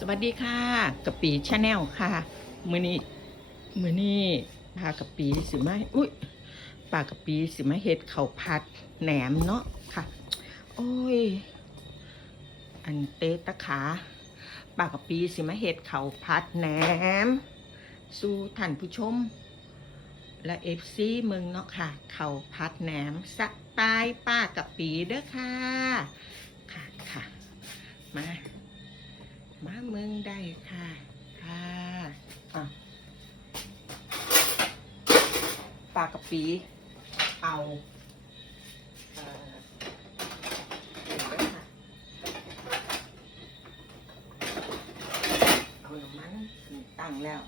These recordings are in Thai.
สวัสดีค่ะกะปีชาแนลค่ะ มือนี้มือนี้พากะปีสิมาอุ้ยปลากะปีสิมาเฮ็ดเข้าวผัดแหนมเนาะค่ะ โอ้ย อันเตะตะขาปลากะปีสิมาเฮ็ดเข้าวผัดแหนม สู่ท่านผู้ชม และเอฟซีเมืองเนาะค่ะ เข้าวผัดแหนมสไตล์ป้ากะปีเด้อค่ะ ค่ะค่ะมาเมืองได้ค่ะ ค่ะอะ ปลากระปีเอาเอ่อเดี๋ยวก่อนค่ะเอาน้ำมันตั้งแล้ว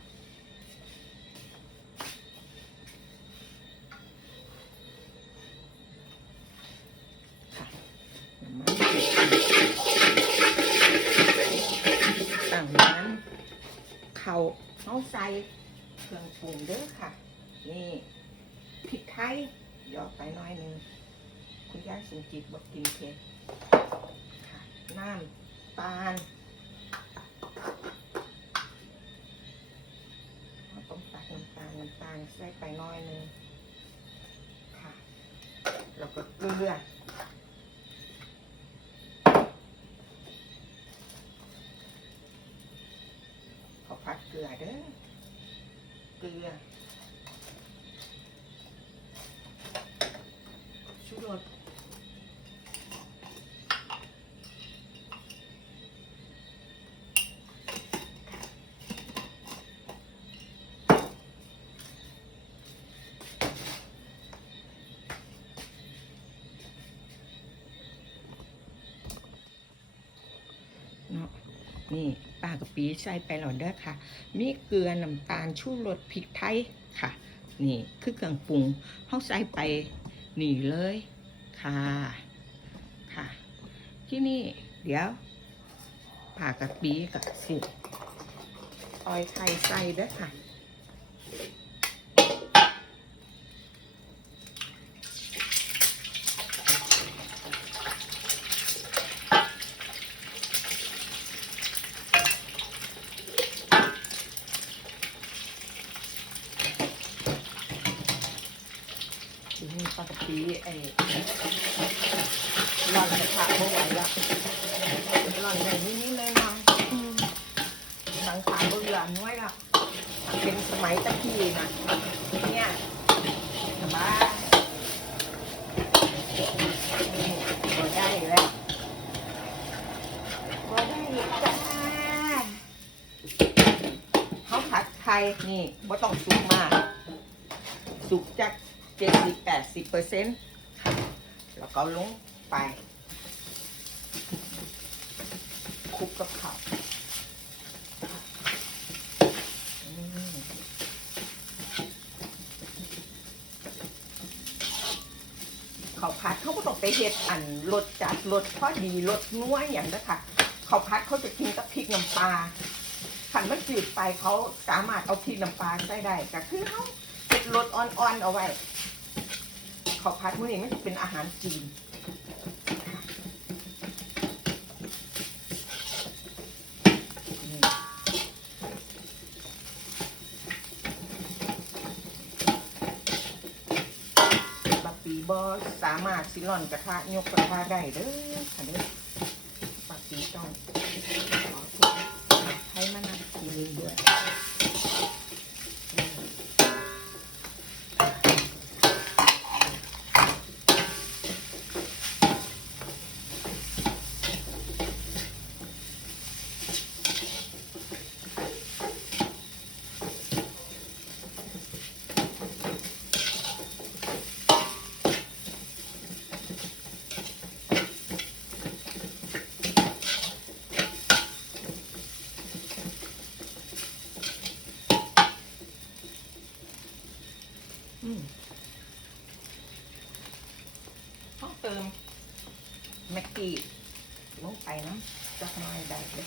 น้ำมันตั้งนั้นเขาเขาใส่เครื่องปรุงเด้อค่ะ นี่ พริกไทยหยอดไปน้อยหนึ่งคุณย่าสิงจิตบอกกินเผ็ดค่ะน้ำตาลเราต้องตักน้ำตาลน้ำตาลใส่ไปน้อยหนึ่งค่ะ แล้วก็เกลือขอพัดเกลือเด้อ เกลือ ชูรสเนาะนี่ปลากระปีใส่ไปหลอดเด้อค่ะ มีเกลือน้ำตาลชูรสพริกไทยค่ะ นี่คือเครื่องปรุงเขาใส่ไป นี่เลยค่ะค่ะ ที่นี่เดี๋ยวผ่ากระปีกับสิออยไข่ใส่เด้อค่ะ ที นี้ปกติไอ้หล่อนกระทะไม่ไหวละหล่อนอย่นี้นี่เลยนะสังขารเบื่อน้อยละเป็นสมัยตะกี้นะเนี่ยสบายบ่ได้แล้วบ่ได้จ้าเขาผัดไทยนี่บ่ต้องสุกมาก สุกจาก เจ็ดสิบแปดสิบเปอร์เซ็นต์แล้วก็ลงไปคลุกกับข้าวอืมข้าผัดเขาก็ต้องไปเห็ดอันรสจัดรสพอดีรสนัวอย่างนั้นค่ะเขาผัดเขาจะกินกับพริกน้ำปลาขันมันจืดไปเขาสามารถเอาพริกน้ำปลาใส่ได้ก็คือเขา เก็บรสอ่อนๆเอาไว้ข้าวผัดมื้อนี้มันเป็นอาหารจีนบักปีบอสามารถสิล่อนกระทะยกกระทะได้เด้อค่ะเด้อบักปีต้อง ญ่เลย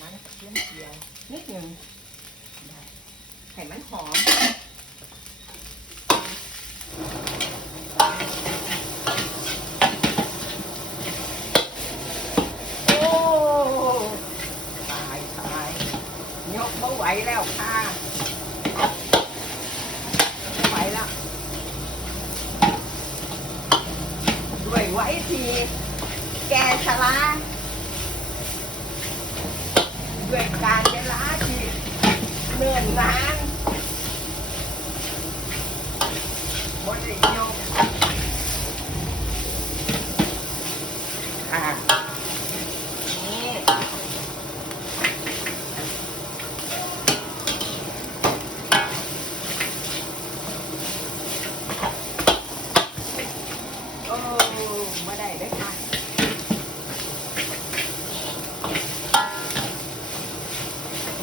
มันเคี่ยวเคี่ยวนิดหนึ่งไข่มันหอมโอ้ตายตายยกไม่ไหวแล้วค่ะ ไว้ที แกชราด้วยการเวลาที่เนื่อนนานบริยกค่ะนี่โอ้ มาได้ได้ค่ะ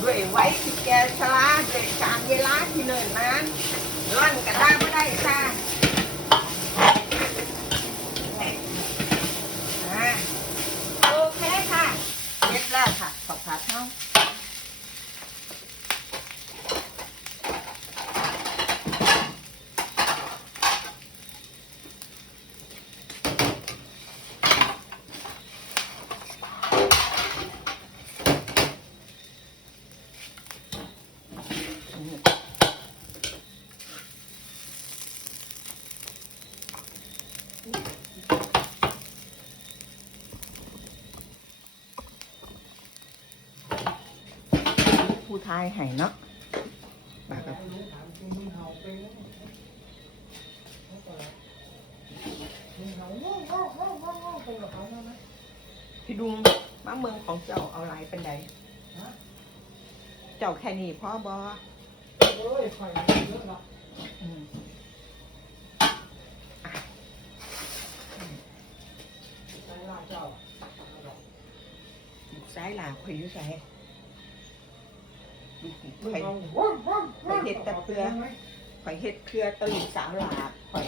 ด้วยไว้ที่แกสลาด้วยกามเวลาที่เนิ่นนานร่อนกระด้างไม่ได้ค่ะอ่าโอเคค่ะเรียบแล้วค่ะ ขอบคุณเท่าผู้ ทายให้เนาะบากับพี่ดุงมาเมืองของเจ้าเอาหลายเป็นใดเจ้าแค่นี้พ่อบออืมลูกซ้ายหลาคอยอยู่ใส่ลูก ข่อยข่อยเห็ดตะเปลือข่อยเห็ดเครือตะลุกสาวหลาข่อย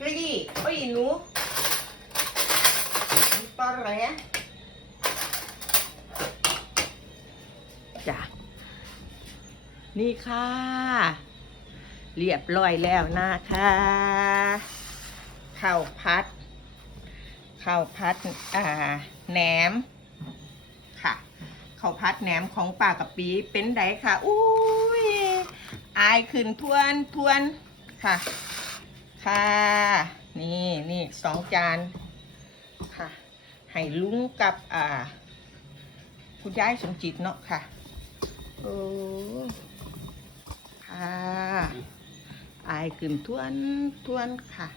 กรี้โอ้ยหนูตอนแหลจ้ะนี่ค่ะ เรียบร้อยแล้วนะคะข้าวพัดข้าวพัดอ่าแหนม ข้าวพัดแหนมของป่ากะปีเป็นไดค่ะอุ้ยอายขึ้นทวนทวนค่ะ ค่ะ นี่นี่สองจานค่ะ ให้ลุงกับอ่าคุณยายสมจิตเนาะค่ะโอ้ค่ะอายขึ้นทวนทวนค่ะ